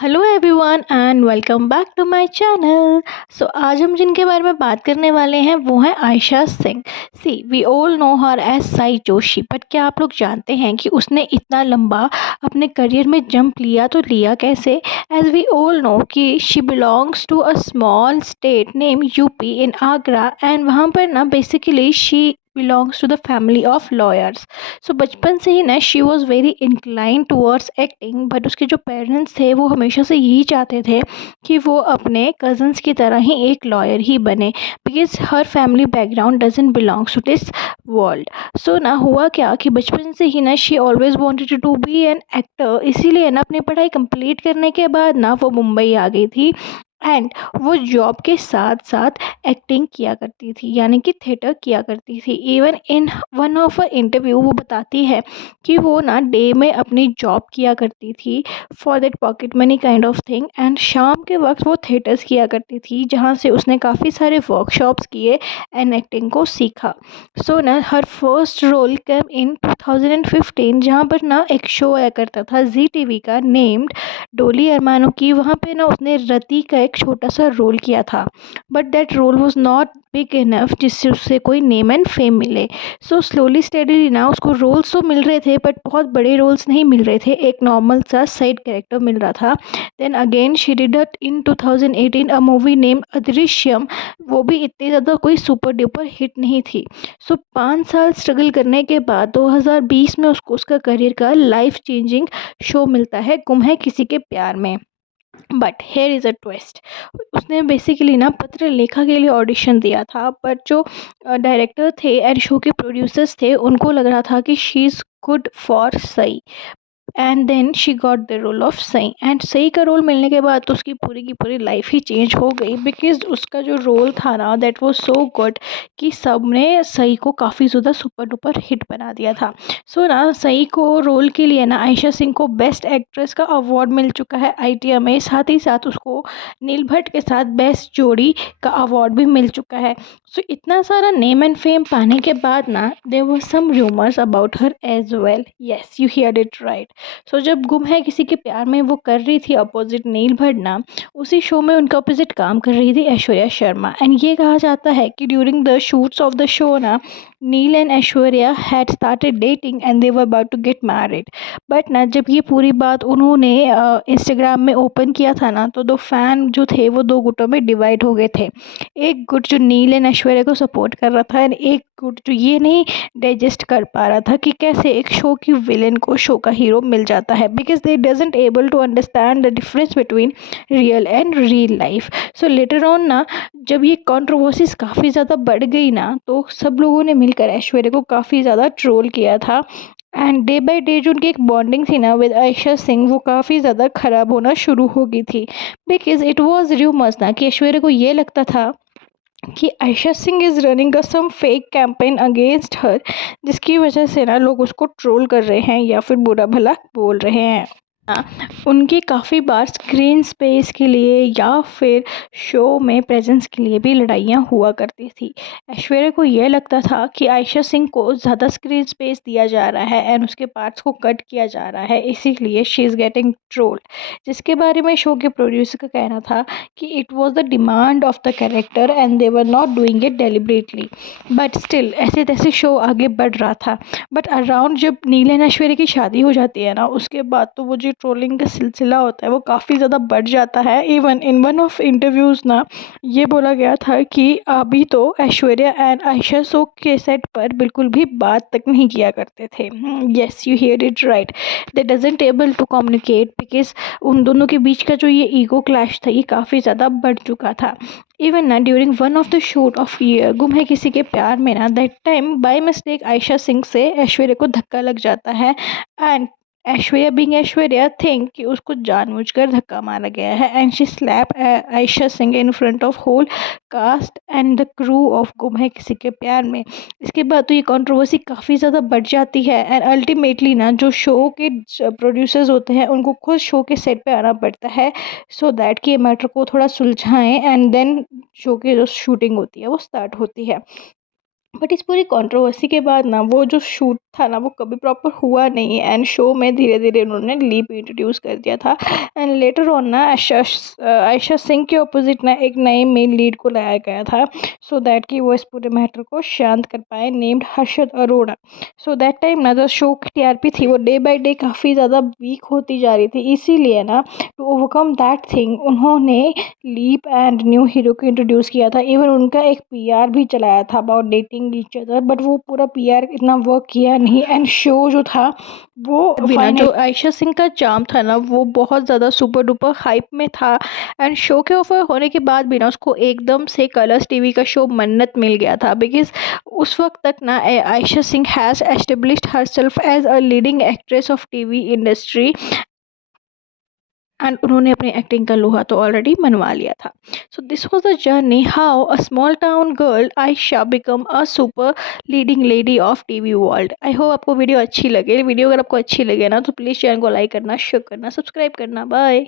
Hello everyone and welcome back to my channel. So आज हम जिनके बारे में बात करने वाले हैं वो हैं Ayesha Singh. See we all know her as Sai Joshi, but क्या आप लोग जानते हैं कि उसने इतना लंबा अपने करियर में जंप लिया तो लिया कैसे। एज वी ऑल नो कि she belongs to a small state name UP in Agra, and वहाँ पर ना basically she belongs to the family of lawyers. So बचपन से ही ना she was very incline towards acting, but उसके जो पेरेंट्स थे वो हमेशा से यही चाहते थे कि वो अपने कज़न्स की तरह ही एक लॉयर ही बने, because her family background doesn't belongs to this world. So ना हुआ क्या कि बचपन से ही ना she always wanted to be an actor, इसीलिए ना अपनी पढ़ाई कंप्लीट करने के बाद ना वो मुंबई आ गई थी। एंड वो जॉब के साथ साथ एक्टिंग किया करती थी, यानी कि थिएटर किया करती थी। Even in one of a interview वो बताती है कि वो ना डे में अपनी जॉब किया करती थी for that pocket money kind of thing, and शाम के वक्त वो थिएटर्स किया करती थी जहाँ से उसने काफ़ी सारे वर्कशॉप्स किए एंड एक्टिंग को सीखा। सो ना हर फर्स्ट रोल कम इन 2015, जहाँ पर ना एक शो आया करता था जी टीवी का नेम्ड डोली अरमानो की। वहाँ पे ना उसने रति का एक छोटा सा रोल किया था, but that role was not big enough जिससे उससे कोई नेम एंड फेम मिले। सो स्लोली स्टेडीली ना उसको रोल्स तो मिल रहे थे बट बहुत बड़े रोल्स नहीं मिल रहे थे, एक नॉर्मल सा साइड कैरेक्टर मिल रहा था। Then again she did it in 2018 a movie name Adrishyam. वो भी इतनी ज़्यादा कोई सुपर डुपर हिट नहीं थी। सो 5 साल स्ट्रगल करने के बाद 2020 में उसको उसका करियर का लाइफ चेंजिंग शो मिलता है गुम है किसी के प्यार में। But here is a twist. उसने बेसिकली ना पत्र लेखा के लिए ऑडिशन दिया था, बट जो डायरेक्टर थे एंड शो के प्रोड्यूसर्स थे उनको लग रहा था कि she is good for Sai, and then she got the role of Sai. And Sai का रोल मिलने के बाद तो उसकी पूरी की पूरी लाइफ ही चेंज हो गई, बिकॉज उसका जो रोल था ना दैट वाज सो गुड कि सब ने सई को काफ़ी ज़्यादा सुपर डुपर हिट बना दिया था। सो ना सई को रोल के लिए ना आयशा सिंह को बेस्ट एक्ट्रेस का अवार्ड मिल चुका है आईटीएम में, साथ ही साथ उसको नील भट्ट के साथ बेस्ट जोड़ी का अवार्ड भी मिल चुका है। सो इतना सारा नेम एंड फेम पाने के बाद ना there were some rumours about her as well. Yes, you heard it right. So जब गुम है किसी के प्यार में वो कर रही थी अपोजिट नील भड़ना, उसी शो में उनका अपोजिट काम कर रही थी ऐश्वर्या शर्मा। एंड ये कहा जाता है कि during the shoots of the show ना Neil and Aishwarya had started dating and they were about to get married. But ना जब ये पूरी बात उन्होंने इंस्टाग्राम में ओपन किया था ना तो दो फैन जो थे वो दो गुटों में डिवाइड हो गए थे। एक गुट जो नील एंड ऐश्वर्या को सपोर्ट कर रहा था, एंड एक गुट जो ये नहीं डाइजेस्ट कर पा रहा था कि कैसे एक शो की विलेन को शो का हीरो मिल जाता है, because they doesn't able to understand the difference between real and real life. So later on ना जब ये कंट्रोवर्सीज काफ़ी ज़्यादा बढ़ गई ना तो सब लोगों ने मिलकर ऐश्वर्या को काफ़ी ज़्यादा ट्रोल किया था। एंड डे बाय डे जो उनकी एक बॉन्डिंग थी ना विद आयशा सिंह वो काफ़ी ज़्यादा ख़राब होना शुरू हो गई थी, बिकॉज इट वॉज रूमर्स ना कि ऐश्वर्या को ये लगता था कि Ayesha Singh is running a some fake campaign against her, जिसकी वजह से ना लोग उसको ट्रोल कर रहे हैं या फिर बुरा भला बोल रहे हैं। उनकी काफ़ी बार स्क्रीन स्पेस के लिए या फिर शो में प्रेजेंस के लिए भी लड़ाइयाँ हुआ करती थी। ऐश्वर्या को यह लगता था कि आयशा सिंह को ज़्यादा स्क्रीन स्पेस दिया जा रहा है एंड उसके पार्ट्स को कट किया जा रहा है, इसीलिए शी इज़ गेटिंग ट्रोल्ड। जिसके बारे में शो के प्रोड्यूसर का कहना था कि it was the demand of the character and they were not doing it deliberately. But still ऐसे तैसे शो आगे बढ़ रहा था। बट अराउंड जब नील एंड ऐश्वर्या की शादी हो जाती है ना उसके बाद तो वो जो ट्रोलिंग का सिलसिला होता है वो काफ़ी ज़्यादा बढ़ जाता है। Even in one of interviews ना ये बोला गया था कि अभी तो ऐश्वर्या एंड आयशा शो के सेट पर बिल्कुल भी बात तक नहीं किया करते थे। Yes, you hear it right. They doesn't able to communicate because उन दोनों के बीच का जो ये ईगो क्लैश था ये काफ़ी ज़्यादा बढ़ चुका था। इवन ना during one of the shoot of ईयर गुम है किसी के प्यार में ना that time by mistake Ayesha Singh से ऐश्वर्या को धक्का लग जाता है, and Aishwarya being Aishwarya think कि उसको जानबूझकर धक्का मारा गया है, and she slap Ayesha Singh in front of whole cast and the crew of Ghum Hai Kisi Ke Pyaar में। इसके बाद तो ये कंट्रोवर्सी काफ़ी ज़्यादा बढ़ जाती है, एंड अल्टीमेटली ना जो शो के प्रोड्यूसर्स होते हैं उनको खुद शो के सेट पे आना पड़ता है सो दैट कि ये मैटर को थोड़ा सुलझाएं, एंड देन शो की जो शूटिंग होती है वो स्टार्ट होती है। बट इस पूरी कंट्रोवर्सी के बाद ना वो जो शूट था ना वो कभी प्रॉपर हुआ नहीं है एंड शो में धीरे धीरे उन्होंने लीप इंट्रोड्यूस कर दिया था एंड लेटर ऑन ना आयशा सिंह के ऑपोजिट ना एक नए मेन लीड को लाया गया था सो दैट कि वो इस पूरे मैटर को शांत कर पाए, named Harshad Arora. So that time ना जो शो की टीआरपी थी वो डे बाय डे काफ़ी ज़्यादा वीक होती जा रही थी, इसीलिए ना टू ओवरकम दैट थिंग उन्होंने लीप एंड न्यू हीरो को इंट्रोड्यूस किया था। इवन उनका एक पीआर भी चलाया था about dating each other, but वो पूरा पीआर इतना वर्क किया नहीं एंड शो जो था वो बिना जो आयशा सिंह का चार्म था ना वो बहुत ज़्यादा सुपर डुपर हाइप में था एंड शो के ऑफर होने के बाद भी ना उसको एकदम से कलर्स टीवी का शो मन्नत मिल गया था बिकॉज उस वक्त तक ना Ayesha Singh has established herself as a leading actress of TV industry and उन्होंने अपनी एक्टिंग का लोहा तो ऑलरेडी मनवा लिया था। So this was the journey how a small town girl Ayesha become a super leading lady of TV world. I hope आपको video अच्छी लगे। वीडियो अगर आपको अच्छी लगे ना तो प्लीज़ चैनल को लाइक करना, शेयर करना, सब्सक्राइब करना। बाय।